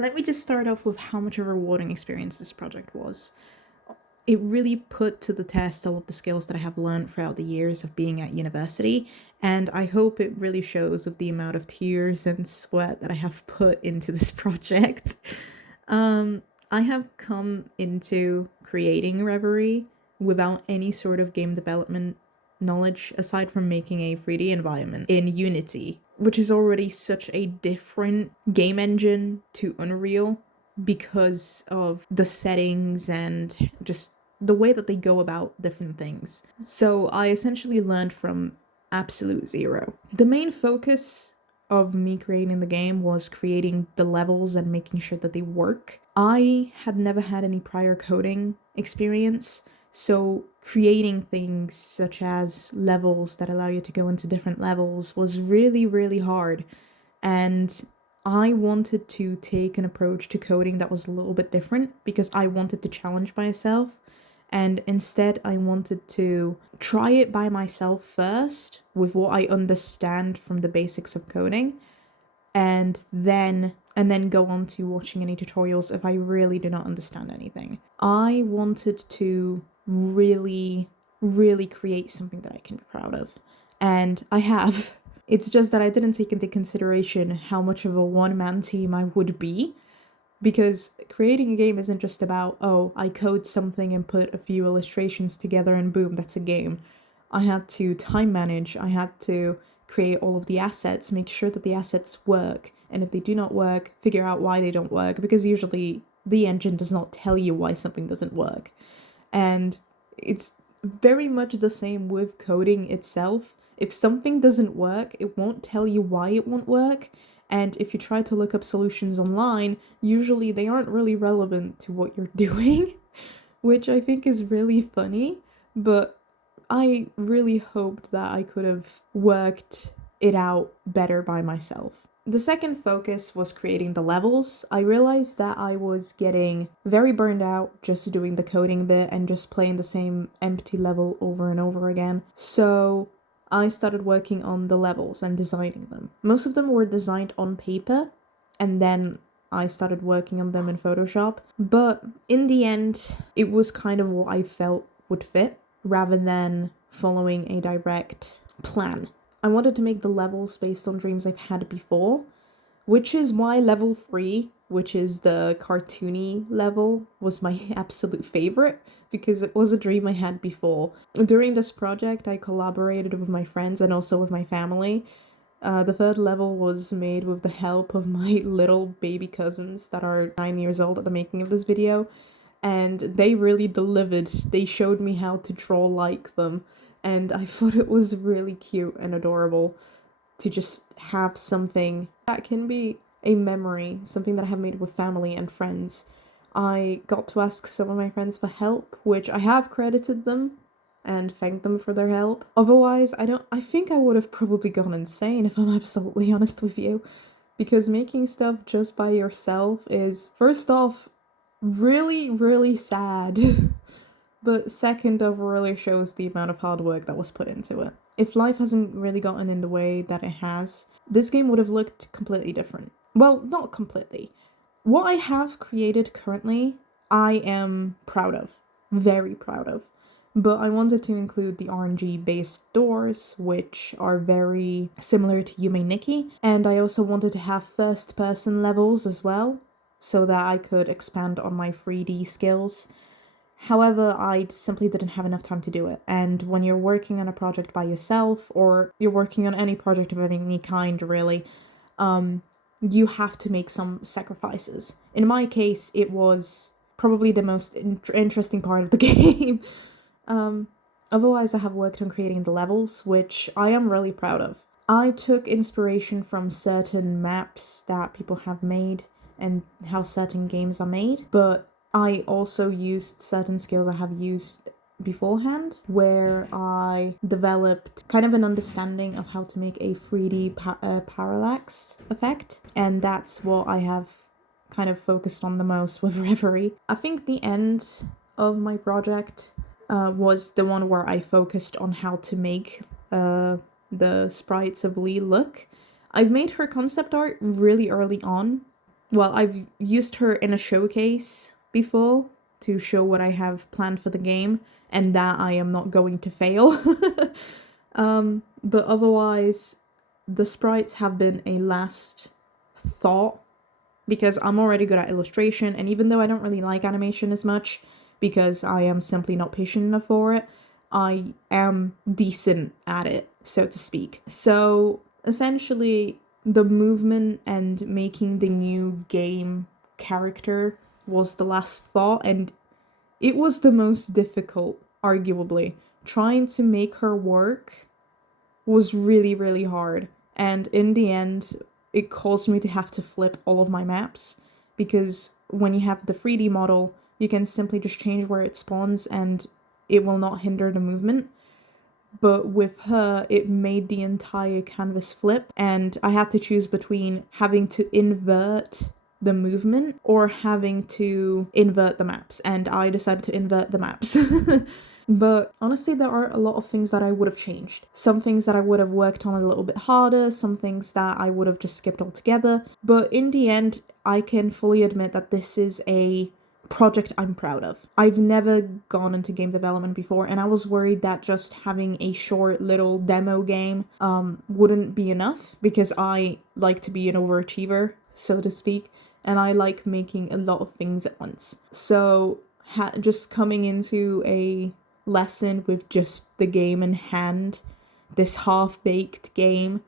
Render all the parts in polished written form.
Let me just start off with how much of a rewarding experience this project was. It really put to the test all of the skills that I have learned throughout the years of being at university, and I hope it really shows with the amount of tears and sweat that I have put into this project. I have come into creating Reverie without any sort of game development knowledge aside from making a 3D environment in Unity, which is already such a different game engine to Unreal because of the settings and just the way that they go about different things. So I essentially learned from absolute zero. The main focus of me creating the game was creating the levels and making sure that they work. I had never had any prior coding experience, so creating things such as levels that allow you to go into different levels was really, really hard. And I wanted to take an approach to coding that was a little bit different because I wanted to challenge myself. And instead, I wanted to try it by myself first with what I understand from the basics of coding, and then go on to watching any tutorials if I really do not understand anything. I wanted to really, really create something that I can be proud of, and I have. It's just that I didn't take into consideration how much of a one-man team I would be, because creating a game isn't just about, oh, I code something and put a few illustrations together and boom, that's a game. I had to time manage, I had to create all of the assets, make sure that the assets work, and if they do not work, figure out why they don't work, because usually the engine does not tell you why something doesn't work. And it's very much the same with coding itself. If something doesn't work, it won't tell you why it won't work, and if you try to look up solutions online, usually they aren't really relevant to what you're doing, which I think is really funny, but I really hoped that I could have worked it out better by myself. The second focus was creating the levels. I realized that I was getting very burned out just doing the coding bit and just playing the same empty level over and over again. So I started working on the levels and designing them. Most of them were designed on paper, and then I started working on them in Photoshop. But in the end, it was kind of what I felt would fit, rather than following a direct plan. I wanted to make the levels based on dreams I've had before, which is why level 3, which is the cartoony level, was my absolute favorite, because it was a dream I had before. During this project, I collaborated with my friends and also with my family. The third level was made with the help of my little baby cousins that are 9 years old at the making of this video, and they really delivered. They showed me how to draw like them, and I thought it was really cute and adorable to just have something that can be a memory, something that I have made with family and friends. I got to ask some of my friends for help, which I have credited them and thanked them for their help. Otherwise, I think I would have probably gone insane, if I'm absolutely honest with you, because making stuff just by yourself is, first off, really, really sad. But second off, really shows the amount of hard work that was put into it. If life hasn't really gotten in the way that it has, this game would have looked completely different. Well, not completely. What I have created currently, I am proud of. Very proud of. But I wanted to include the RNG-based doors, which are very similar to Yume Nikki, and I also wanted to have first-person levels as well, so that I could expand on my 3D skills. However, I simply didn't have enough time to do it, and when you're working on a project by yourself, or you're working on any project of any kind, really, you have to make some sacrifices. In my case, it was probably the most interesting part of the game. Otherwise, I have worked on creating the levels, which I am really proud of. I took inspiration from certain maps that people have made and how certain games are made, but I also used certain skills I have used beforehand, where I developed kind of an understanding of how to make a 3D parallax effect, and that's what I have kind of focused on the most with Reverie. I think the end of my project was the one where I focused on how to make the sprites of Lee look. I've made her concept art really early on, well, I've used her in a showcase before to show what I have planned for the game, and that I am not going to fail. But otherwise, the sprites have been a last thought because I'm already good at illustration, and even though I don't really like animation as much because I am simply not patient enough for it, I am decent at it, so to speak. So essentially, the movement and making the new game character was the last thought, and it was the most difficult, arguably. Trying to make her work was really, really hard. And in the end, it caused me to have to flip all of my maps because when you have the 3D model, you can simply just change where it spawns and it will not hinder the movement. But with her, it made the entire canvas flip, and I had to choose between having to invert the movement or having to invert the maps, and I decided to invert the maps. But honestly, there are a lot of things that I would have changed. Some things that I would have worked on a little bit harder, some things that I would have just skipped altogether. But in the end, I can fully admit that this is a project I'm proud of. I've never gone into game development before, and I was worried that just having a short little demo game wouldn't be enough because I like to be an overachiever, so to speak, and I like making a lot of things at once. So just coming into a lesson with just the game in hand, this half-baked game,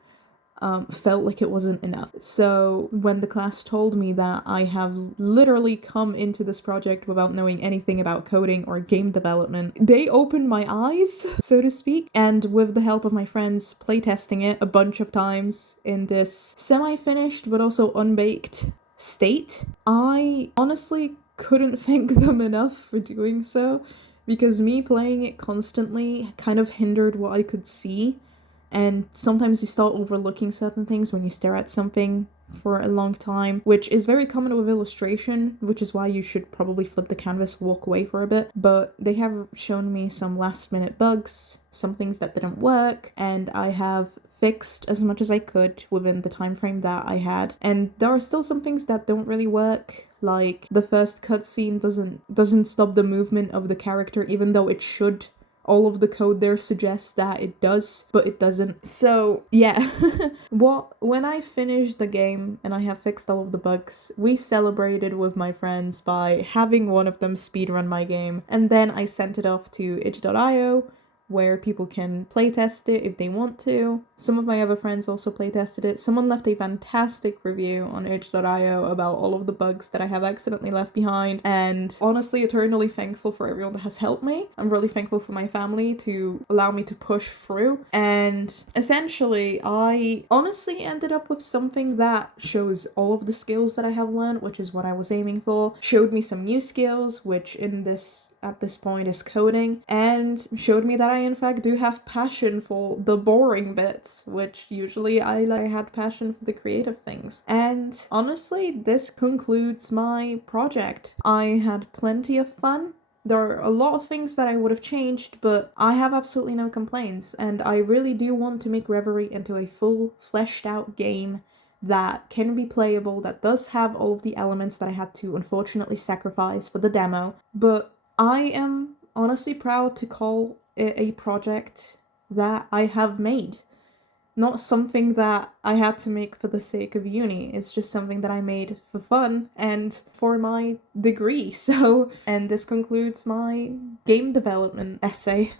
felt like it wasn't enough. So when the class told me that I have literally come into this project without knowing anything about coding or game development, they opened my eyes, so to speak, and with the help of my friends playtesting it a bunch of times in this semi-finished but also unbaked state, I honestly couldn't thank them enough for doing so, because me playing it constantly kind of hindered what I could see, and sometimes you start overlooking certain things when you stare at something for a long time, which is very common with illustration, which is why you should probably flip the canvas, walk away for a bit. But they have shown me some last minute bugs, some things that didn't work, and I have fixed as much as I could within the time frame that I had. And there are still some things that don't really work, like the first cutscene doesn't stop the movement of the character, even though it should. All of the code there suggests that it does, but it doesn't. So yeah, when I finished the game and I have fixed all of the bugs, we celebrated with my friends by having one of them speedrun my game, and then I sent it off to itch.io, where people can playtest it if they want to. Some of my other friends also playtested it. Someone left a fantastic review on itch.io about all of the bugs that I have accidentally left behind, and honestly, eternally thankful for everyone that has helped me. I'm really thankful for my family to allow me to push through, and essentially, I honestly ended up with something that shows all of the skills that I have learned, which is what I was aiming for, showed me some new skills, which at this point is coding, and showed me that I in fact do have passion for the boring bits, which usually I had passion for the creative things. And honestly, this concludes my project. I had plenty of fun. There are a lot of things that I would have changed, but I have absolutely no complaints, and I really do want to make Reverie into a full, fleshed out game that can be playable, that does have all of the elements that I had to unfortunately sacrifice for the demo, but I am honestly proud to call it a project that I have made. Not something that I had to make for the sake of uni. It's just something that I made for fun and for my degree. And this concludes my game development essay.